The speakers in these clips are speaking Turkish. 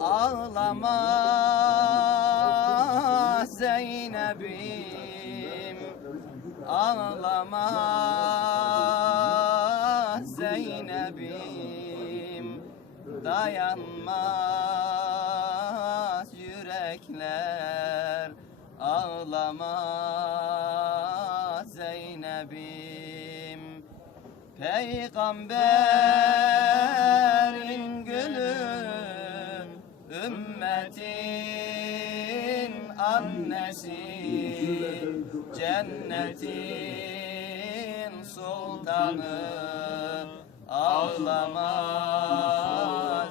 Ağlama Zeynep'im. Ağlama Zeynep'im. Dayanmaz yürekler. Ağlama Zeynep'im. Peygamberin gülü Ümmetin annesi Cennetin sultanı. Ağlama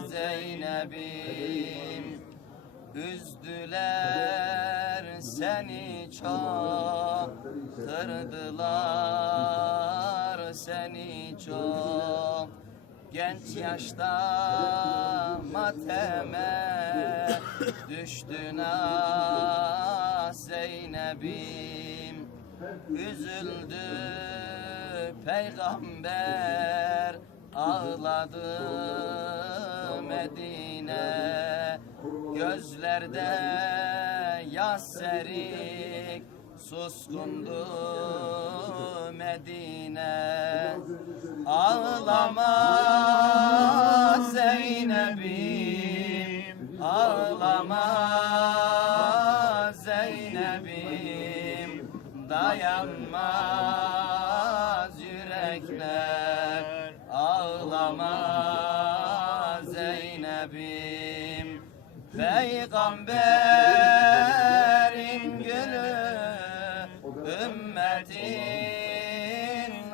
Zeynep'im Üzdüler seni çok Kırdılar seni çok. Genç yaşta mateme Düştün ah Zeynep'im. Üzüldü peygamber. Ağladı Medine. Gözlerde yas serik Suskundu Medine. Ağlama Ağlama Zeynep'im. Dayanmaz yürekler Ağlama Zeynep'im. Peygamberin gülü Ümmetin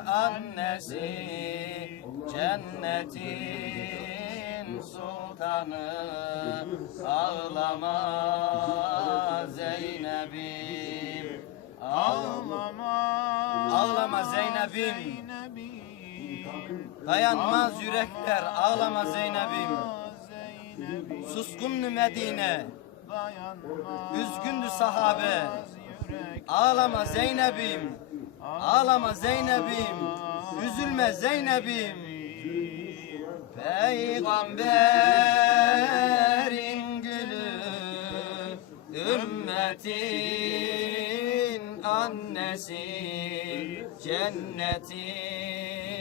annesi Cennetin sultanı Ağlama Zeynep'im Ağlama Ağlama Zeynep'im Dayanmaz yürekler Ağlama Zeynep'im Suskunlu Medine? Üzgündü sahabe. Ağlama Zeynep'im Ağlama Zeynep'im Üzülme Zeynep'im Peygamberin gülü Ümmetin annesi Cennetin